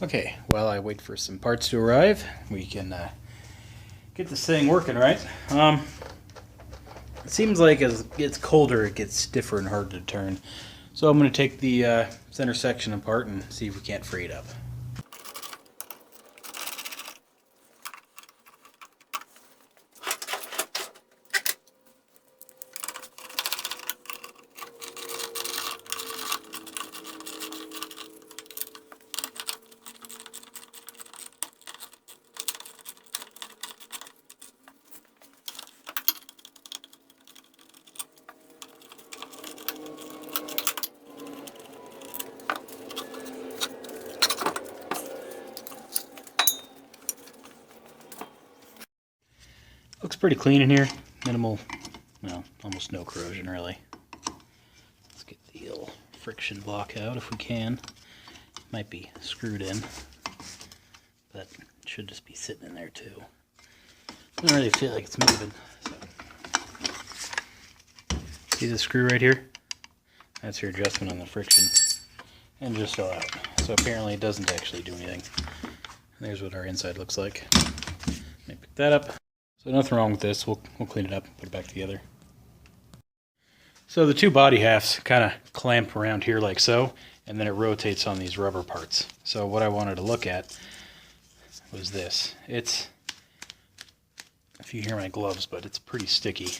Okay, while I wait for some parts to arrive, we can get this thing working, right? It seems like as it gets colder, it gets stiffer and harder to turn. So I'm going to take the center section apart and see if we can't free it up. Looks pretty clean in here. Minimal, well, almost no corrosion really. Let's get the old friction block out if we can. Might be screwed in, but it should just be sitting in there too. I don't really feel like it's moving. So. See this screw right here? That's your adjustment on the friction. And just fell out. So apparently it doesn't actually do anything. And there's what our inside looks like. Let me pick that up. So nothing wrong with this. We'll clean it up and put it back together. So the two body halves kind of clamp around here like so, and then it rotates on these rubber parts. So what I wanted to look at was this. It's, if you hear my gloves, but it's pretty sticky.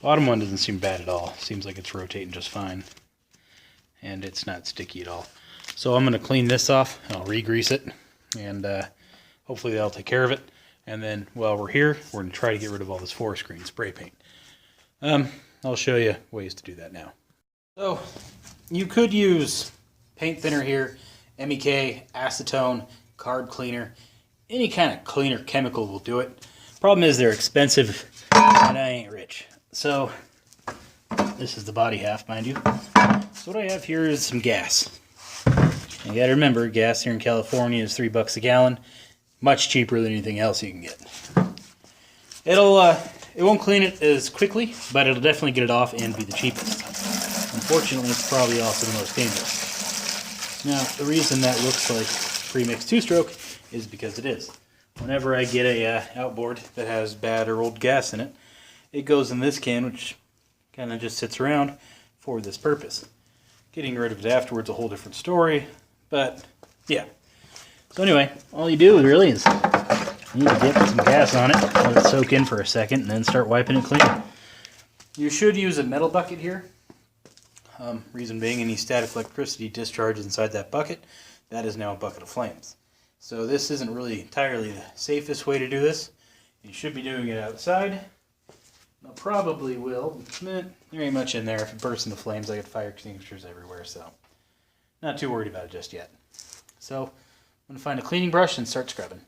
Bottom one doesn't seem bad at all. Seems like it's rotating just fine. And it's not sticky at all. So I'm going to clean this off, and I'll re-grease it, and hopefully that'll take care of it. And then while we're here, we're going to try to get rid of all this forest green spray paint. I'll show you ways to do that now. So you could use paint thinner here, MEK, acetone, card cleaner, any kind of cleaner chemical will do it. Problem is they're expensive and I ain't rich. So this is the body half, mind you. So what I have here is some gas. You gotta remember, gas here in California is $3 a gallon. Much cheaper than anything else you can get. It won't clean it as quickly, but it'll definitely get it off and be the cheapest. Unfortunately, it's probably also the most dangerous. Now, the reason that looks like pre-mixed two-stroke is because it is. Whenever I get a outboard that has bad or old gas in it, it goes in this can, which kind of just sits around for this purpose. Getting rid of it afterwards is a whole different story, but yeah. So anyway, all you do really is you need to dip some gas on it, let it soak in for a second, and then start wiping it clean. You should use a metal bucket here. Reason being, any static electricity discharges inside that bucket, that is now a bucket of flames. So this isn't really entirely the safest way to do this. You should be doing it outside. I probably will. There ain't much in there. If it bursts into flames, I got fire extinguishers everywhere, so not too worried about it just yet. So I'm going to find a cleaning brush and start scrubbing.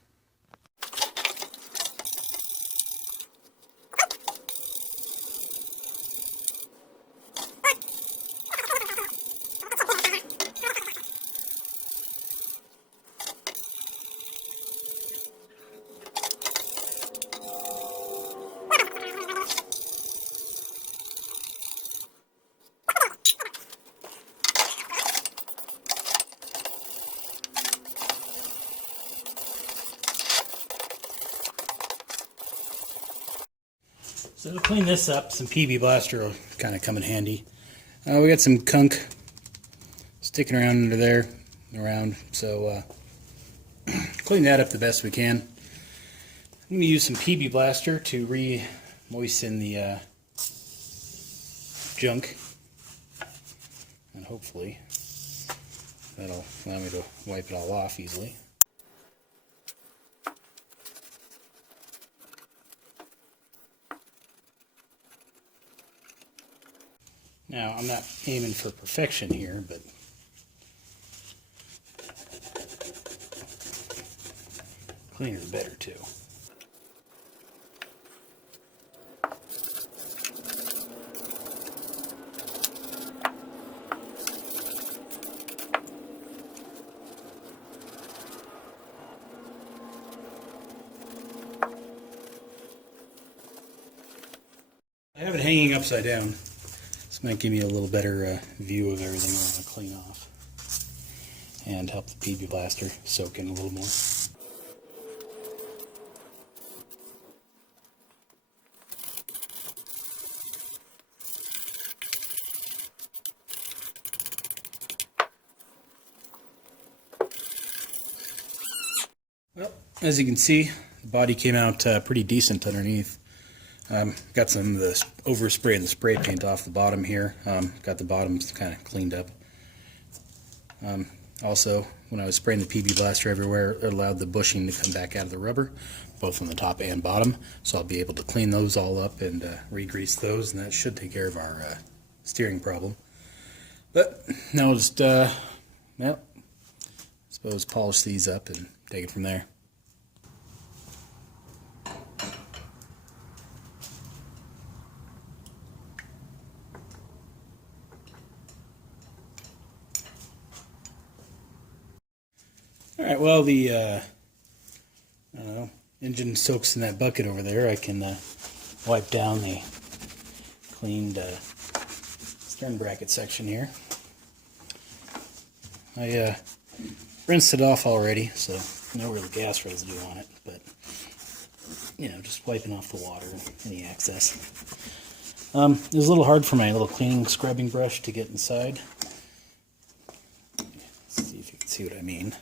So to clean this up, some PB Blaster will kind of come in handy. We got some gunk sticking around under there, so clean that up the best we can. I'm going to use some PB Blaster to re-moisten the junk, and hopefully that'll allow me to wipe it all off easily. Now, I'm not aiming for perfection here, but cleaner the better too. I have it hanging upside down. This might give me a little better view of everything I want to clean off. and help the PB Blaster soak in a little more. Well, as you can see, the body came out pretty decent underneath. Got some of the overspray and the spray paint off the bottom here. Got the bottoms kind of cleaned up. Also, when I was spraying the PB Blaster everywhere, it allowed the bushing to come back out of the rubber, both on the top and bottom. So I'll be able to clean those all up and re-grease those, and that should take care of our steering problem. But now I'll just, well, suppose polish these up and take it from there. Alright, well, the I don't know, engine soaks in that bucket over there. I can wipe down the cleaned stern bracket section here. I rinsed it off already, so no real gas residue on it, but you know, just wiping off the water and any excess. It was a little hard for my little cleaning scrubbing brush to get inside. Let's see if you can see what I mean.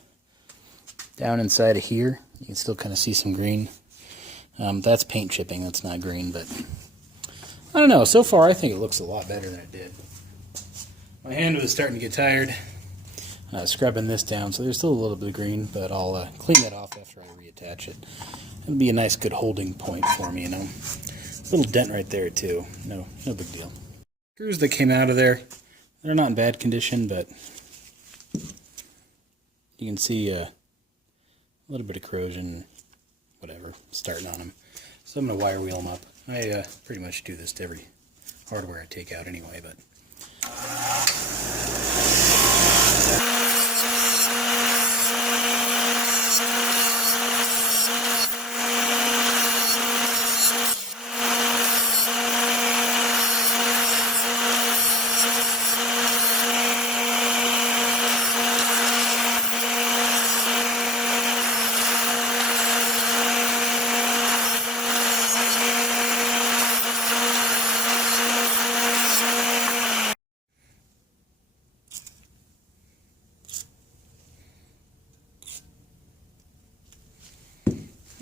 Down inside of here, you can still kind of see some green. That's paint chipping, that's not green, but I don't know. So far, I think it looks a lot better than it did. My hand was starting to get tired scrubbing this down, so there's still a little bit of green, but I'll clean that off after I reattach it. It'll be a nice, good holding point for me, you know. Little dent right there, too. No big deal. Screws that came out of there, they're not in bad condition, but you can see a little bit of corrosion, whatever, starting on them. So I'm going to wire wheel them up. I pretty much do this to every hardware I take out anyway, but...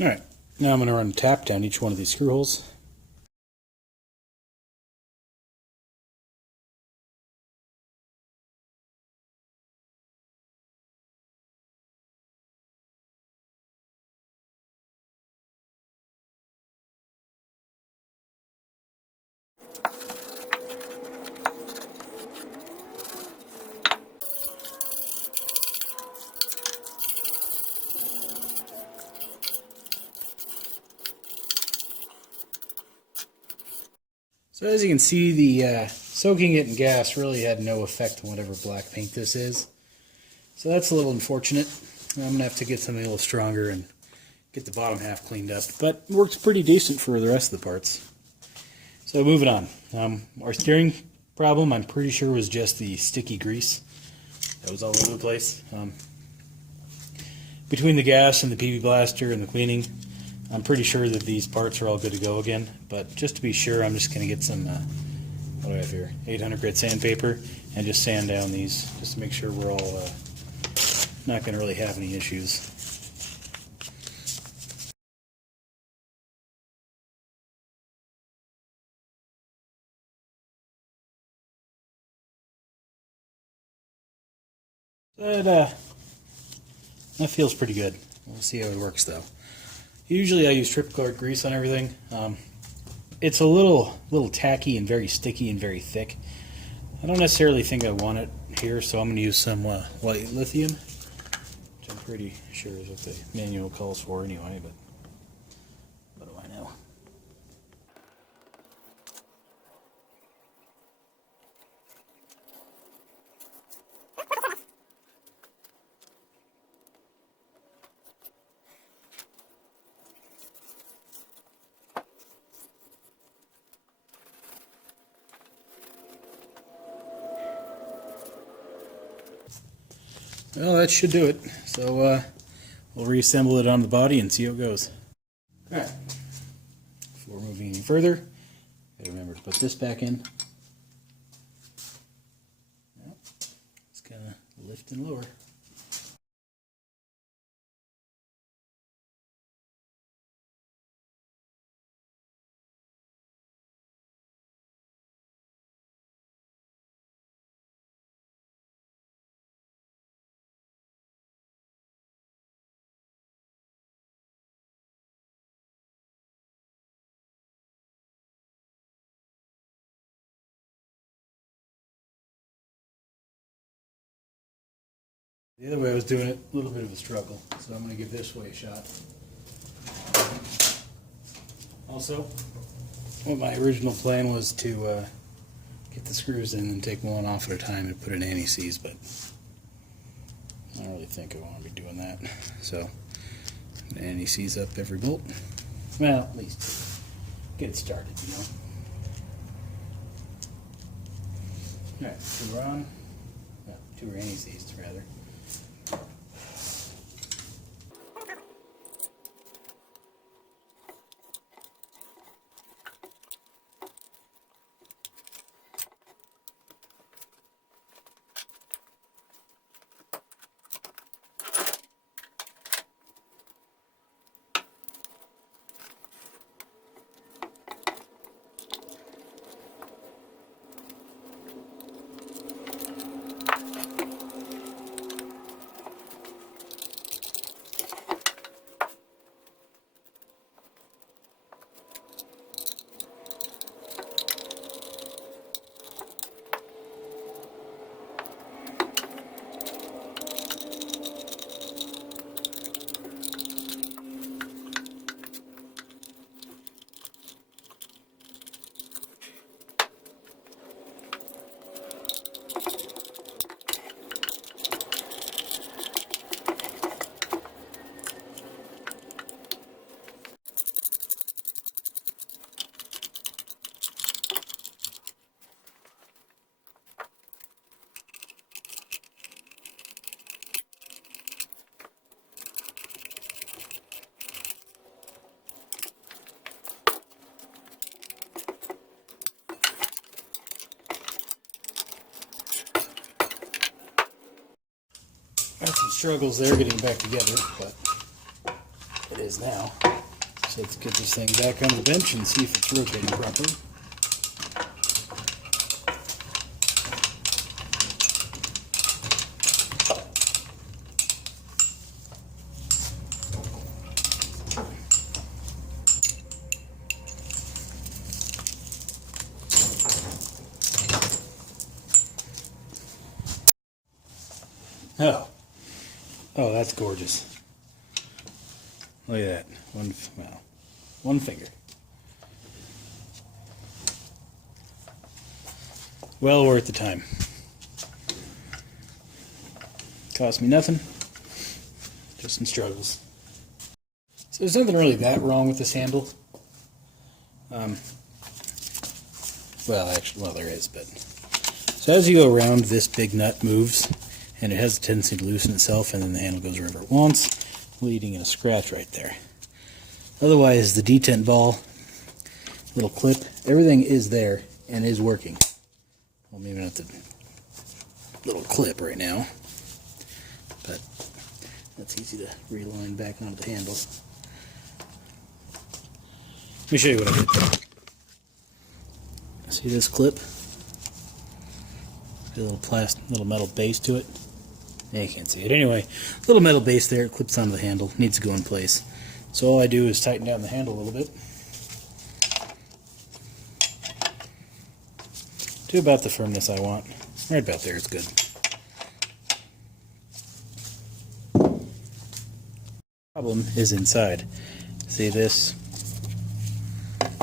Alright, now I'm going to run a tap down each one of these screw holes. So as you can see, the soaking it in gas really had no effect on whatever black paint this is. So that's a little unfortunate. I'm going to have to get something a little stronger and get the bottom half cleaned up. But it works pretty decent for the rest of the parts. So moving on. Our steering problem, I'm pretty sure, was just the sticky grease that was all over the place. Between the gas and the PB Blaster and the cleaning, I'm pretty sure that these parts are all good to go again, but just to be sure, I'm just going to get some, what do I have here, 800 grit sandpaper, and just sand down these, just to make sure we're all not going to really have any issues. But that feels pretty good. We'll see how it works though. Usually I use triple coat grease on everything. It's a little tacky and very sticky and very thick. I don't necessarily think I want it here, so I'm going to use some white lithium, which I'm pretty sure is what the manual calls for anyway, but what do I know? Well, that should do it. So we'll reassemble it on the body and see how it goes. Alright. Before moving any further, gotta remember to put this back in. Yep. Just kind of lift and lower. The other way I was doing it, a little bit of a struggle, so I'm going to give this way a shot. Also, what my original plan was to get the screws in and take one off at a time and put in anti-seize, but I don't really think I want to be doing that. So, anti-seize up every bolt. Well, at least get it started, you know. Alright, two are on. No, two are anti-seized, rather. Had some struggles there getting back together, but it is now. So let's get this thing back on the bench and see if it's rotating properly. Oh, that's gorgeous. Look at that. One finger. Well worth the time. Cost me nothing. Just some struggles. So there's nothing really that wrong with this handle. Well, there is, but... So as you go around, this big nut moves, and it has a tendency to loosen itself, and then the handle goes wherever it wants, leading in a scratch right there. Otherwise, the detent ball, little clip, everything is there and is working. Well, maybe not the little clip right now, but that's easy to reline back onto the handle. Let me show you what I did. See this clip? A little metal base to it. Yeah, you can't see it. Anyway, little metal base there, it clips onto the handle, needs to go in place. So all I do is tighten down the handle a little bit to about the firmness I want. Right about there is good. Problem is inside. See this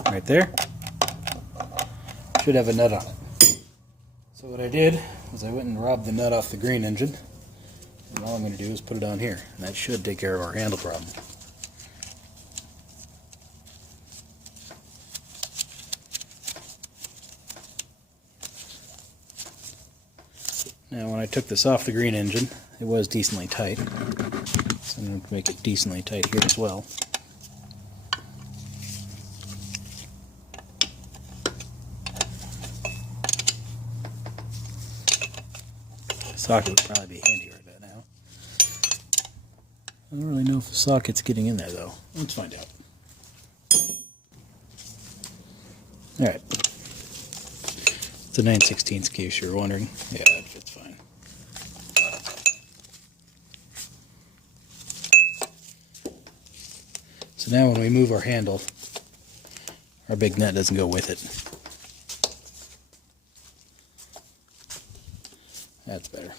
right there? Should have a nut on it. So what I did was I went and robbed the nut off the green engine, and all I'm going to do is put it on here, and that should take care of our handle problem. Now when I took this off the green engine, it was decently tight. So I'm going to make it decently tight here as well. Socket would probably be handy right about now. I don't really know if the socket's getting in there though. Let's find out. Alright. It's a 9/16 in case you're wondering. Yeah, that fits fine. So now when we move our handle, our big nut doesn't go with it. That's better.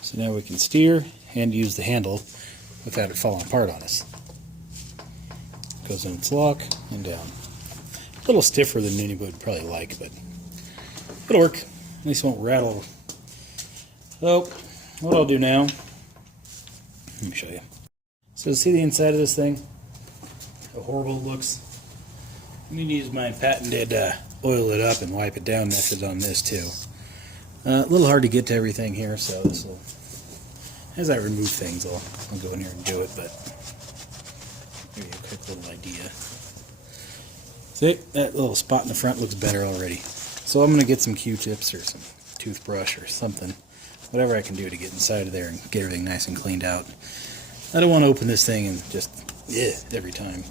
So now we can steer and use the handle without it falling apart on us. Goes in its lock and down. A little stiffer than anybody would probably like, but it'll work. At least it won't rattle. So, what I'll do now, let me show you. So see the inside of this thing? How horrible it looks? I'm going to use my patented oil it up and wipe it down method on this too. A little hard to get to everything here, so this will, as I remove things, I'll go in here and do it, but give you a quick little idea. See, that little spot in the front looks better already. So I'm going to get some Q-tips or some toothbrush or something, whatever I can do to get inside of there and get everything nice and cleaned out. I don't want to open this thing and just, every time.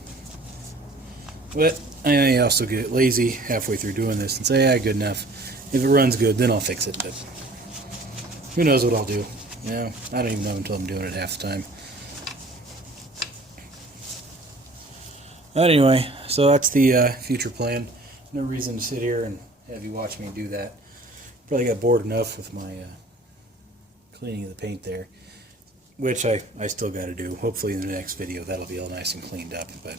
But I also get lazy halfway through doing this and say, good enough. If it runs good, then I'll fix it, but who knows what I'll do. You know, I don't even know until I'm doing it half the time. But anyway, so that's the future plan. No reason to sit here and have you watch me do that. Probably got bored enough with my cleaning of the paint there, which I still got to do. Hopefully in the next video that'll be all nice and cleaned up, but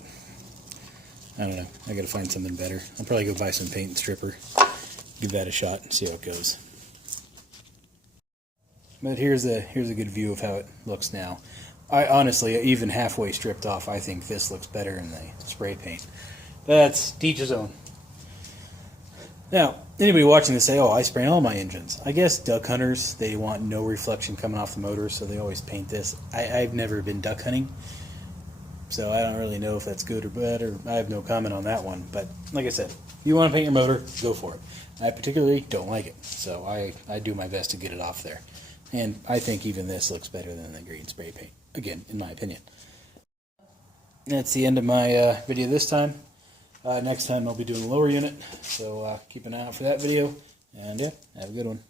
I don't know. I got to find something better. I'll probably go buy some paint and stripper. Give that a shot and see how it goes. But here's a good view of how it looks now. I honestly, even halfway stripped off, I think this looks better in the spray paint. That's to each his own. Now, anybody watching this say, I spray all my engines. I guess duck hunters, they want no reflection coming off the motor, so they always paint this. I've never been duck hunting, so I don't really know if that's good or bad, or I have no comment on that one. But like I said, if you want to paint your motor, go for it. I particularly don't like it, so I do my best to get it off there. And I think even this looks better than the green spray paint, again, in my opinion. That's the end of my video this time. Next time I'll be doing the lower unit, so keep an eye out for that video. And yeah, have a good one.